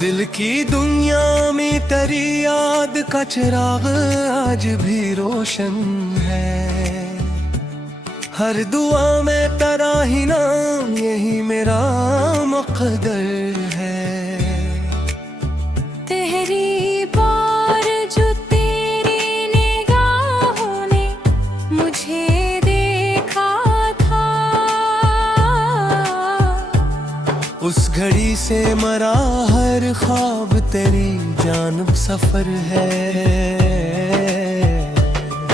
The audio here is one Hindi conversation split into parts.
दिल की दुनिया में तेरी याद का चिराग आज भी रोशन है। हर दुआ में तेरा ही नाम, यही मेरा मुक़द्दर है। पहली बार जो तेरी निगाहों ने मुझे देखा था, उस घड़ी से मरा हर ख्वाब तेरी जानब सफर है।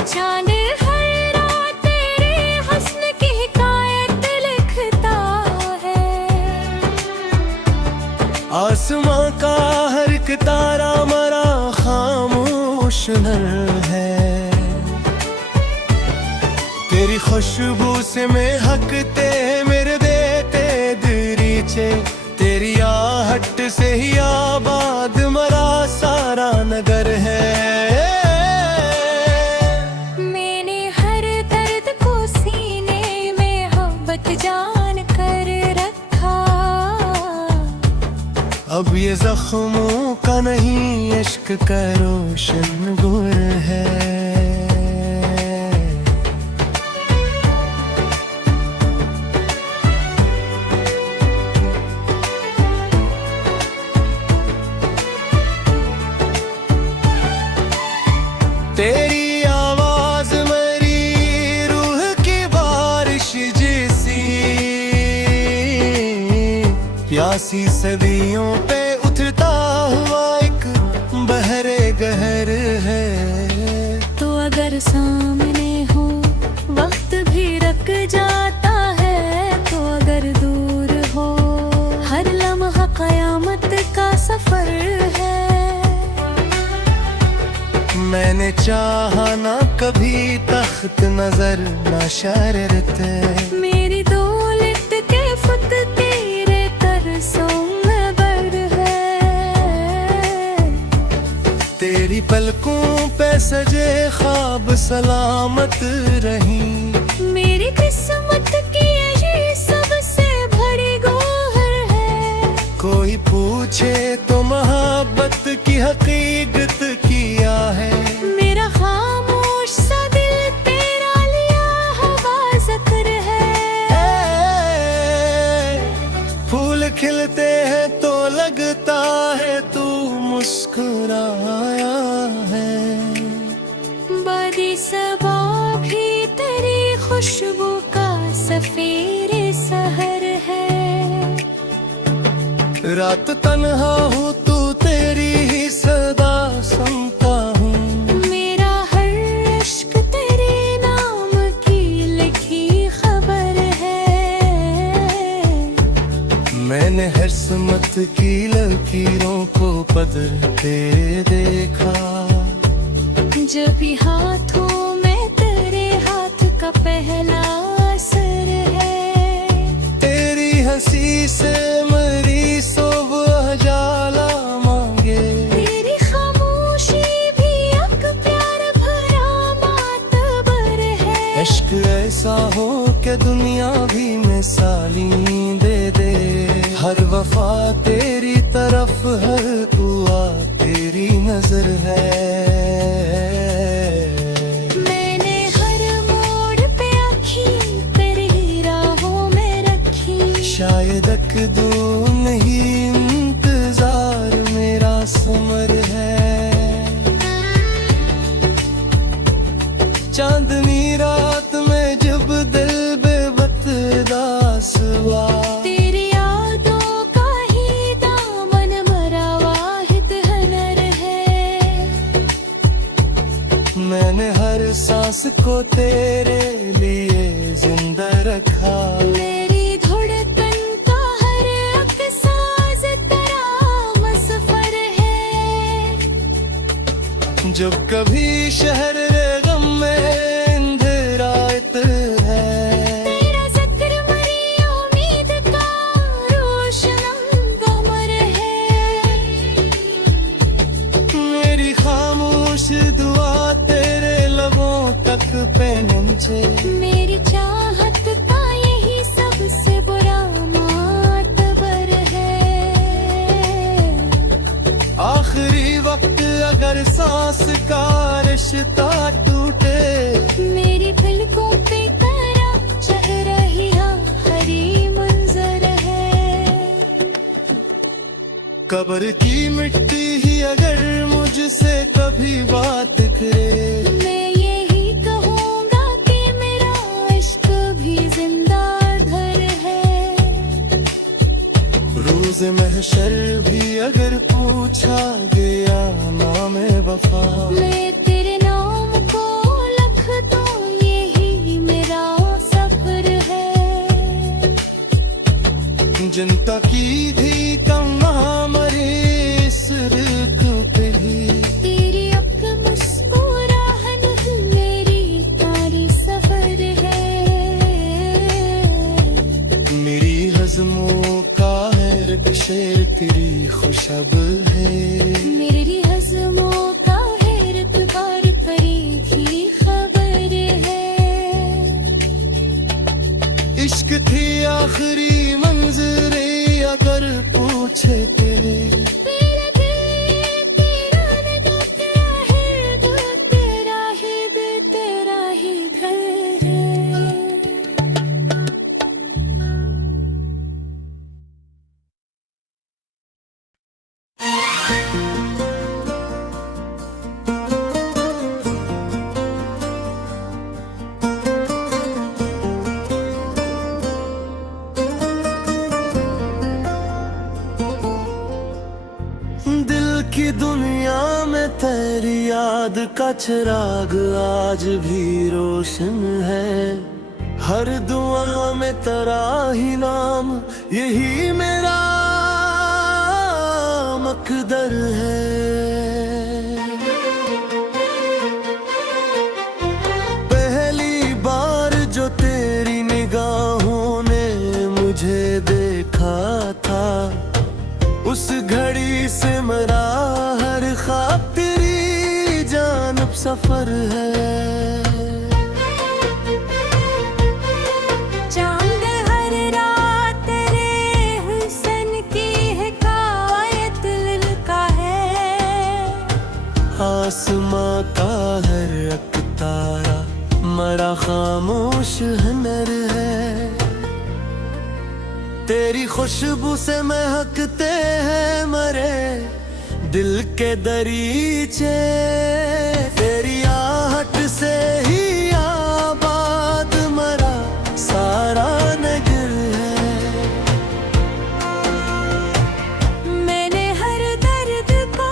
चांद हर रात तेरे हुस्न की हिकायत लिखता है। आसमां का हर एक तारा मरा खामोश नर है। तेरी खुशबू से महकते मेरे देते दरीचे, तेरी आहट से ही आबाद मरा सारा नगर है। मैंने हर दर्द को सीने में मोहब्बत जान कर रखा। अब ये जख्मों का नहीं, इश्क का रोशन गुर है। तेरी आवाज मेरी रूह की बारिश जैसी, प्यासी सदियों पे उठता हुआ एक बहरे गहर है। तो अगर सामने हो वक्त भी रुक जाता है, तो अगर दूर हो हर लम्हा कयामत का सफर है। मैंने चाहा ना कभी तख्त नजर ना शररत, मेरी दौलत के फुत तेरे तरसों में बर है। तेरी पलकों पे सजे ख्वाब सलामत रही। मेरी किस्मत की ये सबसे बड़ी गौहर है। कोई पूछे तो मोहब्बत की हकीकत किया है। मेरा खामोश सा दिल तेरा लिया हवा ज़िक्र है। फूल खिलते हैं तो लगता है तू मुस्कुराया है। बदी सबा भी तेरी खुशबू का सफेरे सहर है। रात तन्हा हूँ तू तेरी ही सदा सुनता हूँ। मेरा हर इश्क तेरे नाम की लिखी खबर है। मैंने हर समत की लकीरों को बदलते देखा। जब भी हाथों में तेरे हाथ का पहला असर है। तेरी हंसी से मरी सुबह जाला मांगे। तेरी खामोशी भी एक प्यार भरा मातबर है। इश्क ऐसा हो कि दुनिया भी मिसाली दे दे। हर वफा तेरी तरफ, हर दुआ तेरी नजर है। मैंने हर मोड़ पे आँखी तेरी राहों में रखी। शायद अकदूं नहीं इंतजार मेरा समर है। चांदनी रात में जब दिल बेबतदास हुआ, तेरी यादों का ही दामन मरा वाहिद हनर है। मैंने हर सांस को तेरे लिए जिंदा रखा। मेरी धड़कन का हर एक साज तेरा मसफर है। जब कभी शहर रे गम में अंधेरात है, तेरा जिक्र मरी उम्मीद का रोशनम कमर है। मेरी खामोश दुआ तेरे लबों तक पहुंचे। मेरी चाहत का यही सबसे बुरा मातबर है। अगर सांस का रिश्ता टूटे। मेरी पलकों पे करा चेहरा ही हरी मंजर है। कब्र की मिट्टी ही अगर मुझसे कभी बात करे, मैं यही कहूँगा कि मेरा इश्क भी जिंदा घर है। रोज़ महशर भी अगर पूछा गया नाम वफा, मैं तेरे नाम को लिख दूं, यही मेरा सफर है। जनता की थी कमा मरे इस रुख पे ही, तेरी अक मुस्कुराहट मेरी तारी सफर है। मेरी हज़मों का है शेर तेरी खुशब है। मेरी हज़मों का है रतबार परी की खबर है। इश्क थी आखिरी मंजरे अगर पूछे तेरे, तेरा दिल तेरा नगा तेरा है दिल तेरा ही दिल तेरा ही घर है। दिल की दुनिया में तेरी याद का चिराग आज भी रोशन है। हर दुआ में तेरा ही नाम, यही मेरा मकदर है। पहली बार जो तेरी निगाहों ने मुझे देखा था, उस घड़ी से मेरा हर ख्वाब तेरी जानब सफर है। चांद हर रात तेरे हुस्न की हिकायत लिखता है। आसमां का हर एक तारा मरा खामोश हुनर है। तेरी खुशबू से महकते हैं मरे दिल के दरीचे। तेरी आहट से ही आबाद मरा सारा नगर है। मैंने हर दर्द को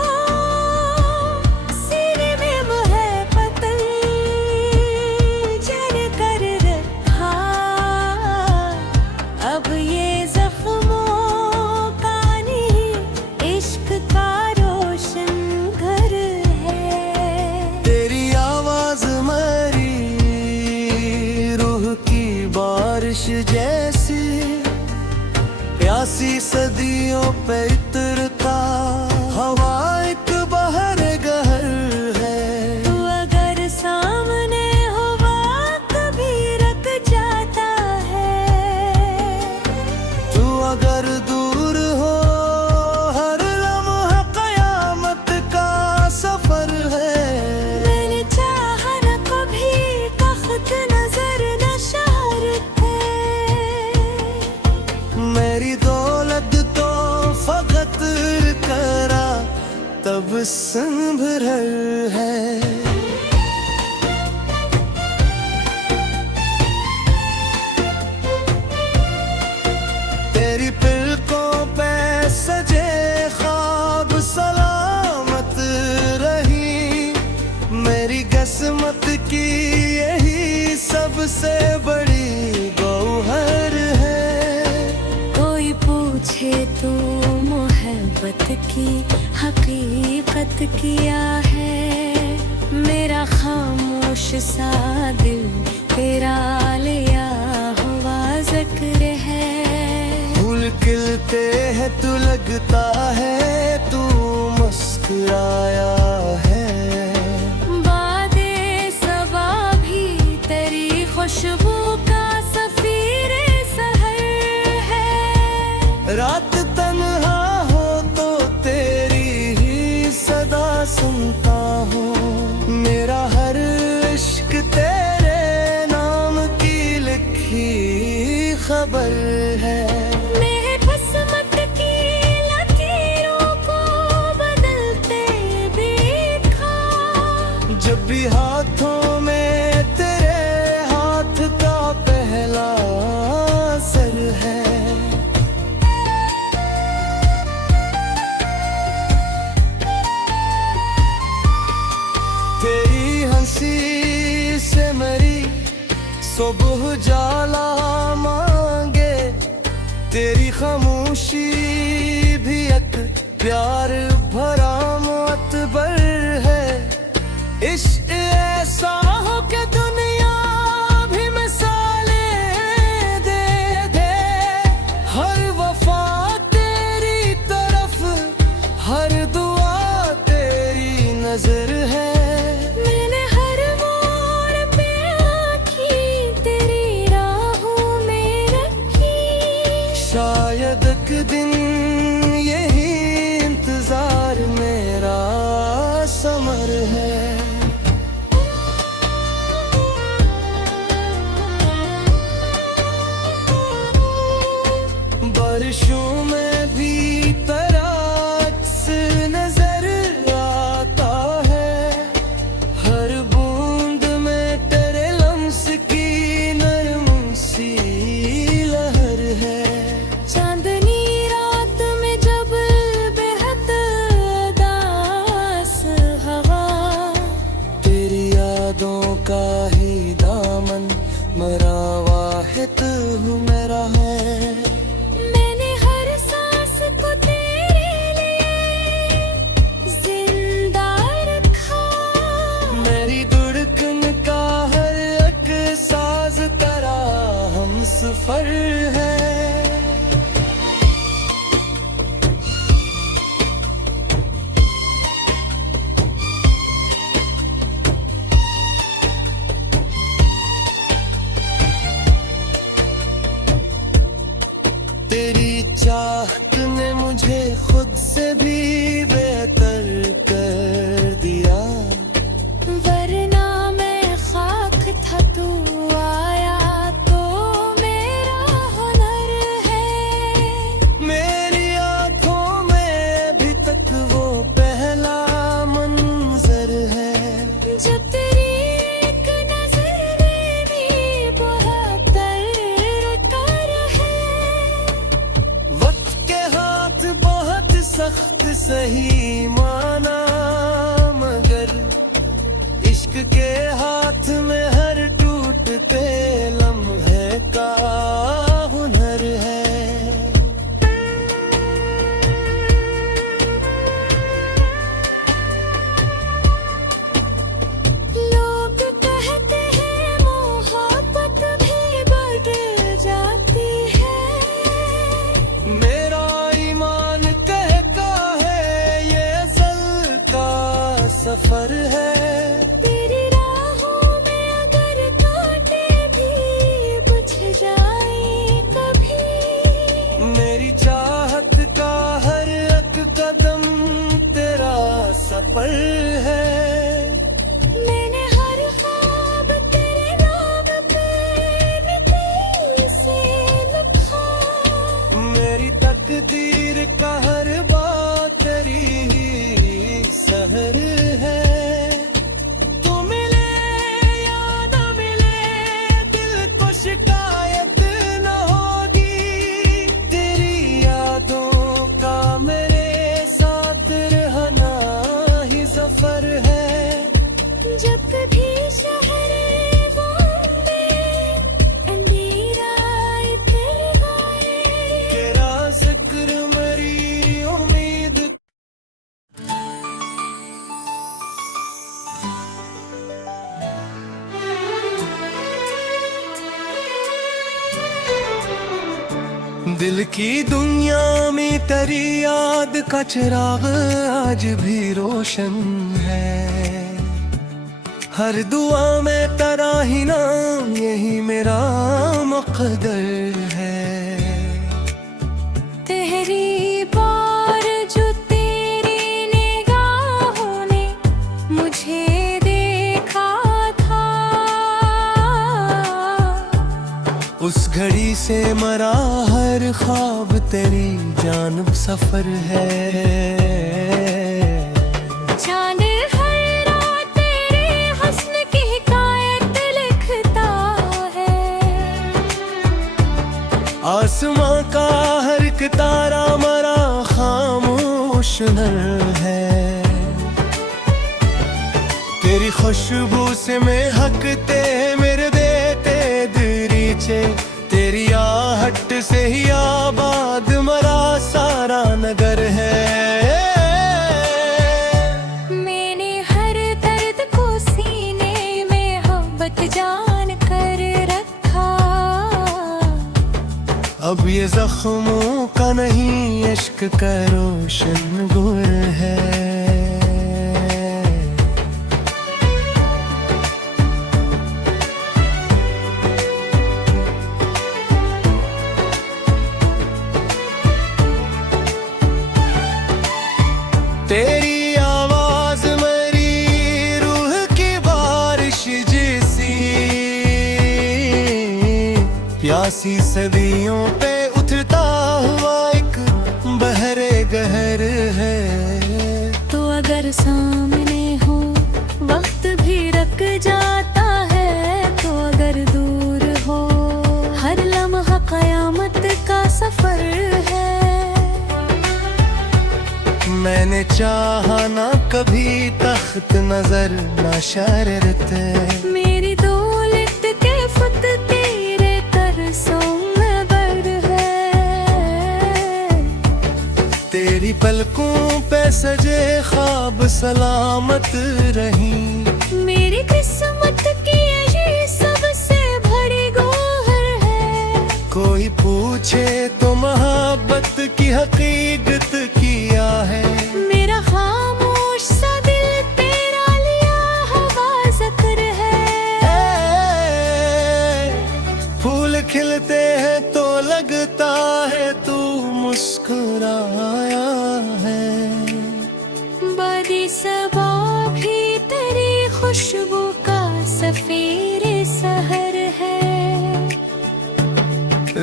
सीने में मोहब्बत जल कर रखा। अब ये जख्मों का नहीं इश्क का रोशन घर है। तेरी आवाज मेरी रूह की बारिश जैसी, प्यासी सदियों पे इतरता हवा एक बहर गहर है। तू अगर सामने हो वक्त भी रख जाता है। तू अगर दूर हो हर लम्हा कयामत का सफर है। मैंने चाहा न कभी तख्त नजर न शहरत है। मेरी दौलत तो फकत करा तब संभर है। तेरी पलकों पे सजे ख्वाब सलामत रही। मेरी किस्मत की यही सबसे बड़ी गौहर है। कोई पूछे तो मोहब्बत की हकीकत क्या है। मेरा खामोश सा दिल तेरा लिया हुआ जिक्र है। फूल खिलते हैं तो लगता है तू मुस्कुराया है। बादे सबा भी तेरी खुशबू का सफीरे सहर है। रात तन्हा हो तो तेरी ही सदा सुनता जब भी हाथों में तेरे हाथ का पहला असर है, तेरी हंसी से मेरी सुबह जाला मांगे, तेरी खामोशी भी एक प्यार भरा मुअत्बर है। इश्क ऐसा हो के दुनिया भी मिसाले दे दे, हर वफा तेरी तरफ, हर दुआ तेरी नजर है। मैंने हर मोड़ पे आँखें तेरी राहों में रखी, शायद एक दिन यही इंतजार मेरा समर है। बारिशों में भी तेरा अक्स नजर आता है, हर बूंद में तेरे लम्स की नरम सी लहर है। चांदनी रात में जब बेहद उदास हवा, तेरी यादों का ही दामन मेरा वाहिद हूँ मेरा है। मैंने हर सांस को तेरे लिए जिंदा रखा, मेरी धड़कन का हर एक साज तेरा हम सफर है। तेरी चाहत ने मुझे खुद से भी बेहतर कर दिया, वरना मैं खाक था तू आया तो मेरा हुनर है। मेरी आंखों में अभी तक वो पहला मंजर है, जब तेरी एक नजर मेरी बहुत कर है। वक्त के हाथ बहुत सख्त सही माना, मगर इश्क के हाथ में हर टूटते लम्हे का हुनर है। लोग कहते हैं मोहब्बत भी बढ़ जाती है, मेरा ईमान कहता है ये अज़ल का सफर है। तेरी राहों में अगर कांटे भी बुझ जाए कभी, मेरी चाहत का हर एक कदम तेरा सफर है। मैंने हर ख्वाब तेरे नाम पे दिल से लिखा, मेरी तकदीर का हर बात तेरी ही सहर है। तू मिले या न मिले दिल को शिकायत न होगी, तेरी यादों का मेरे साथ रहना ही सफर है। जब कभी शहर वो में अंधेरा इतर आए, तेरा जिक्र मेरी उम्मीद। दिल की दुनिया में तेरी याद का चिराग आज भी रोशन है, हर दुआ में तेरा ही नाम यही मेरा मुक़द्दर है। तेरी बार जो तेरी निगाहों ने मुझे देखा था, उस घड़ी से मरा हर ख्वाब तेरी जानब सफर है। चांद हर रात तेरे फ्रेशनर है। तेरी खुशबू से मैं हकते मेरे देते दरीचे, तेरी आहट से ही आबाद मरा सारा नगर है। मैंने हर दर्द को सीने में मोहब्बत जान कर रखा। अब ये जख्मों का नहीं इश्क का रोशन गुर है। तेरी आवाज मेरी रूह की बारिश जैसी, प्यासी सदियों पे उठता हुआ एक बहरे गहर है। तो अगर सामने हो वक्त भी रुक जाता है, तो अगर दूर हो हर लम्हा कयामत का सफर है। मैंने चाहा ना कभी तख्त नजर ना शररत, मेरी दौलत के फुत तेरे तरसों में बर है। तेरी पलकों पे सजे ख्वाब सलामत रही। मेरी किस्मत की ये सबसे बड़ी गौहर है। कोई पूछे तो मोहब्बत की हकीकत किया है। मेरा खामोश सा दिल तेरा लिया हवा ज़िक्र है। फूल खिलते हैं तो लगता है तू मुस्कुराया है। बदी सबा भी तेरी खुशबू का सफेद सहर है।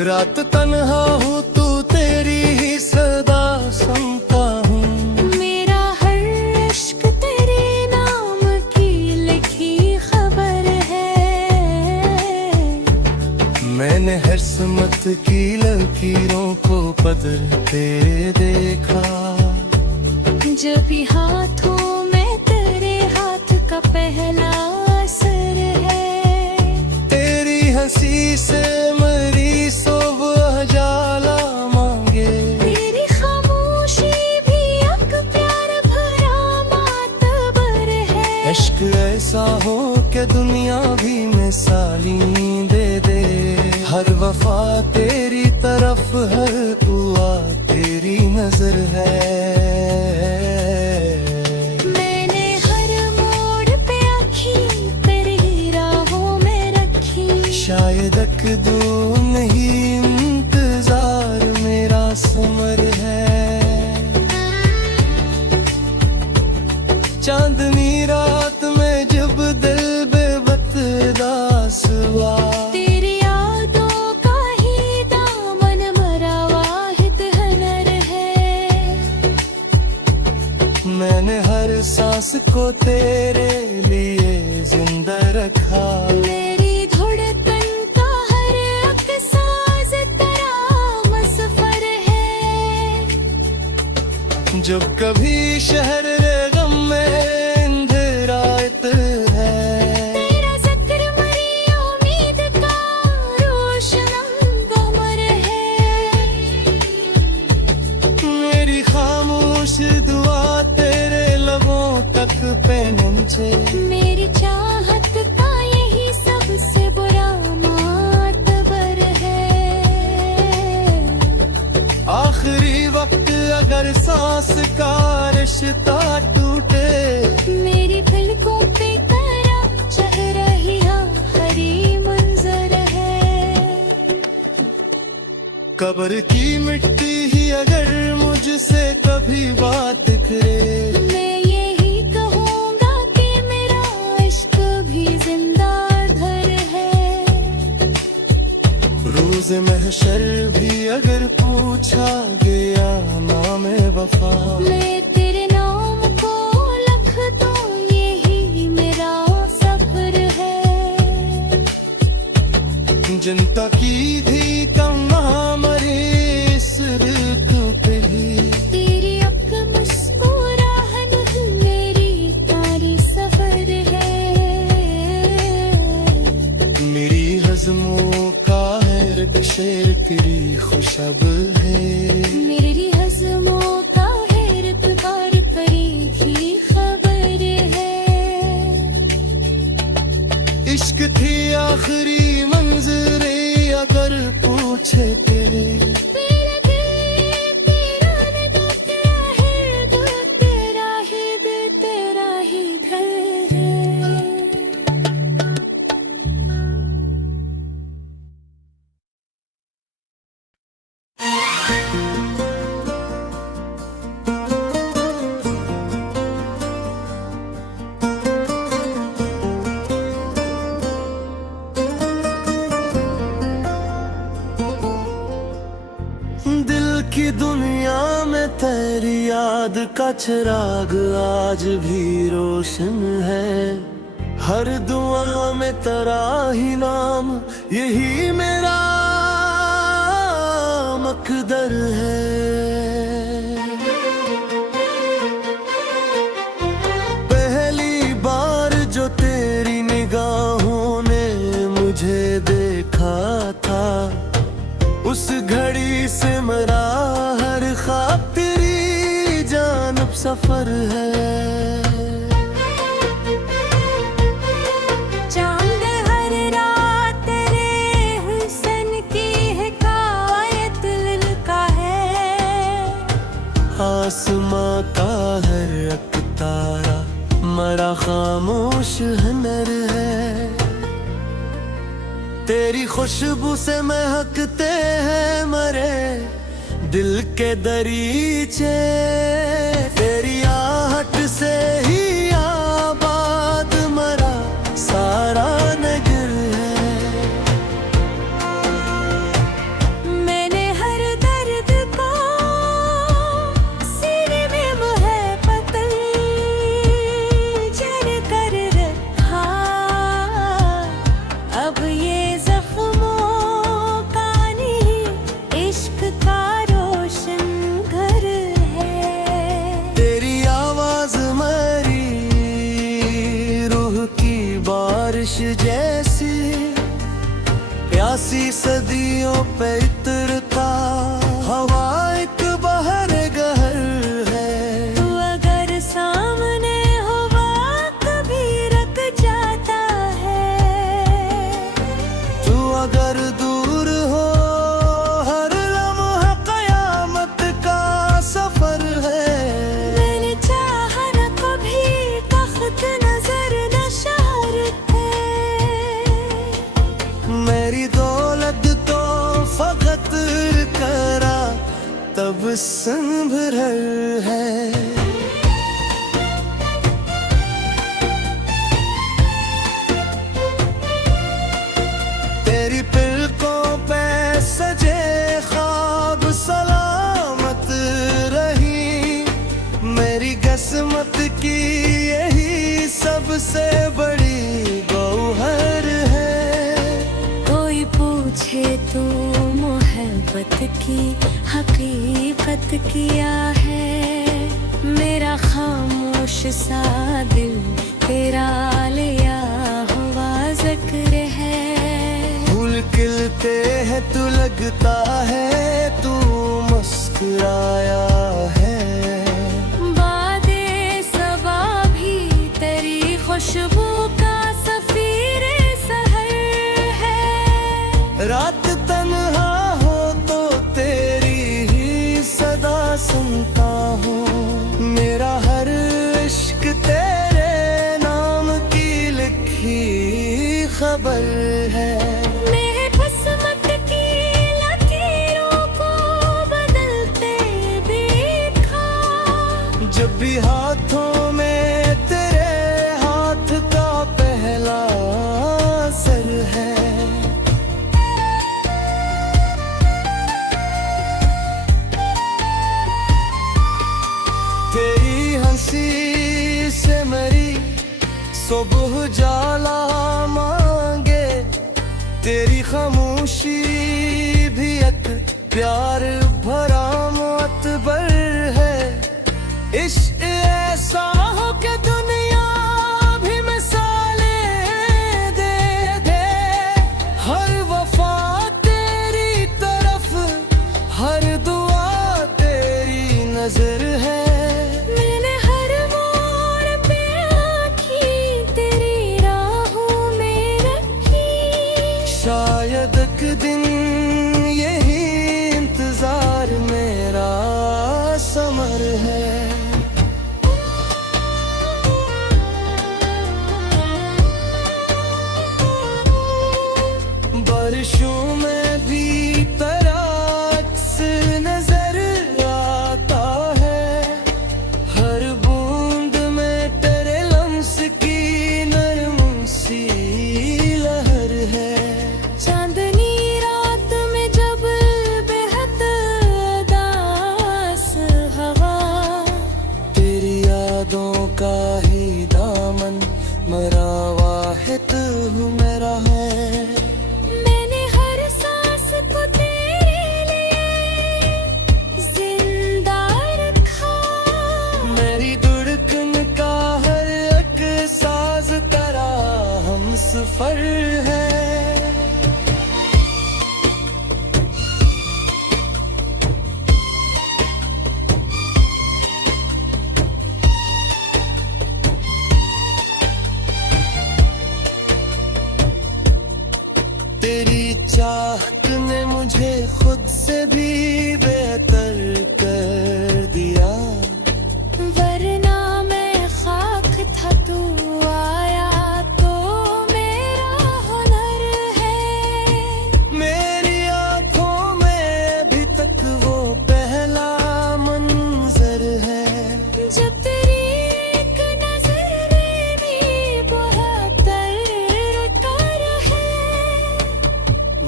रात तन्हा हूँ तू तेरी ही सदा सुनता हूँ। मेरा हर इश्क तेरे नाम की लिखी खबर है। मैंने हर समत की लकीरों को बदलते देखा। जब भी हाथों में तेरे हाथ का पहला असर है। तेरी हंसी से मरी सुबह जाला मांगे। तेरी खामोशी भी एक प्यार भरा मातबर है। इश्क ऐसा हो कि दुनिया भी मिसाली दे दे। हर वफा तेरी तरफ हर दुआ तेरी नजर है। मैंने हर मोड़ पे आँखी तेरी राहों में रखी। शायद अकदूं नहीं इंतजार मेरा समर है। चांदनी रात में जब दिल बेबस दास हुआ, तेरी यादों का ही दामन मरा वाहिद हुनर है। मैंने हर सांस को तेरे लिए जिंदा रखा। मेरी धड़कन का हर एक साज तेरा मसफर है। जब कभी शहर गम में अंधेरात है, तेरा जिक्र मरी उम्मीद का रोशन गमर है। मेरी खामोश दुआ तेरे लबों तक पहुंचे। मेरी चाहत का यही सबसे बुरा मातबर है। आखिरी वक्त अगर सांस का रिश्ता टूटे, मेरी पलकों पे करा चह रही हरी मंजर है। कब्र की मिट्टी ही अगर मुझसे कभी बात करे, मैं यही कहूँगा कि मेरा इश्क भी जिंदा धर है। रोज़ महशर भी अगर पूछा गया नाम वफा, मैं तेरे नाम को लिख दूँ यही मेरा सफर है। जनता की धी कम मरे इस ऋतु पे ही, तेरी अक्ल मुस्कुराहट तेरी खुशब है। मेरी हज़मों का है रफ्तार करी की खबर है। इश्क थी आखिरी मंजरे अगर पूछे तेरे, तेरा दिल तेरा न दो, तेरा है दो, तेरा ही दिल तेरा ही घर है। दिल की दुनिया में तेरी याद का चिराग आज भी रोशन है। हर दुआ में तेरा ही नाम, यही मेरा मकदर है। पहली बार जो तेरी निगाहों ने मुझे देखा था, उस घड़ी से मेरा हर ख्वाब तेरी जानब सफर है। चांद हर रात तेरे हुस्न की हिकायत लिखता है। आसमां का हर एक तारा मेरा खामोश हुनर है। तेरी खुशबू से महकते हैं मरे दिल के दरीचे। तेरी आहट से ही आबाद मरा सारा नगर है। मैंने हर दर्द को सीने में मोहब्बत जर कर रखा। अब ये जैसी प्यासी सदियों पे इतरता हवा एक बहर गहर है। तू अगर सामने हो कभी रख जाता है। तू अगर दूर हो हर लम्हा कयामत का सफर है। मैंने चाहा न कभी तख्त नजर न शहरत है। मेरी दौलत तो फकत करा तब संभर है। तेरी पलकों पे सजे ख्वाब सलामत रही। मेरी किस्मत की यही सबसे बड़ी गौहर है। कोई पूछे तो मोहब्बत की हकीकत क्या है। मेरा खामोश सा दिल तेरा लिया हुआ जिक्र है। फूल खिलते हैं तो लगता है तू मुस्कुराया है। बादे सबा भी तेरी खुशबू का सफीरे सहर है। रात तन्हा हो तो तेरी ही सदा सुनता हूँ। मेरा हर इश्क तेरे नाम की लिखी खबर है। मेरे किस्मत की लकीरों को बदलते देखा। जब भी हाथों में तेरे हाथ का पहला असर है। तेरी हंसी से मेरी सुबह जाला मांगे। तेरी खामोशी भी एक प्यार भरा मोतबर है। इश्क ऐसा हो के दुनिया भी मिसालें दे दे। हर वफा तेरी हम सफर है। तेरी चाहत ने मुझे खुद से भी बेहतर कर दिया। वरना मैं खाक था, तू आया तो मेरा हुनर है। मेरी आंखों में अभी तक वो पहला मंजर है। जब तेरी एक नजर में बहुत कर है।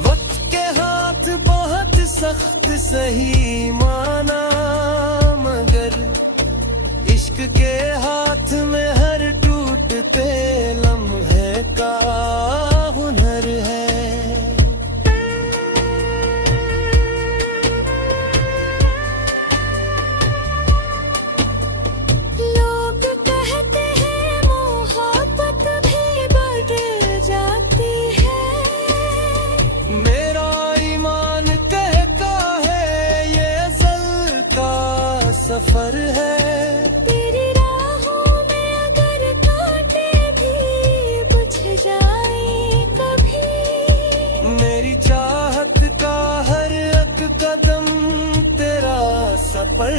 वक्त के हाथ बहुत सख्त सही माना, मगर इश्क के हाथ में हर टूटते लम्हे का हुनर है। लोग कहते हैं मोहब्बत भी बढ़ जाती है। मेरा ईमान कहता है ये अज़ल का सफर है। तेरी राहों में अगर कांटे भी बुझ जाए कभी, मेरी चाहत का हर एक कदम तेरा सफर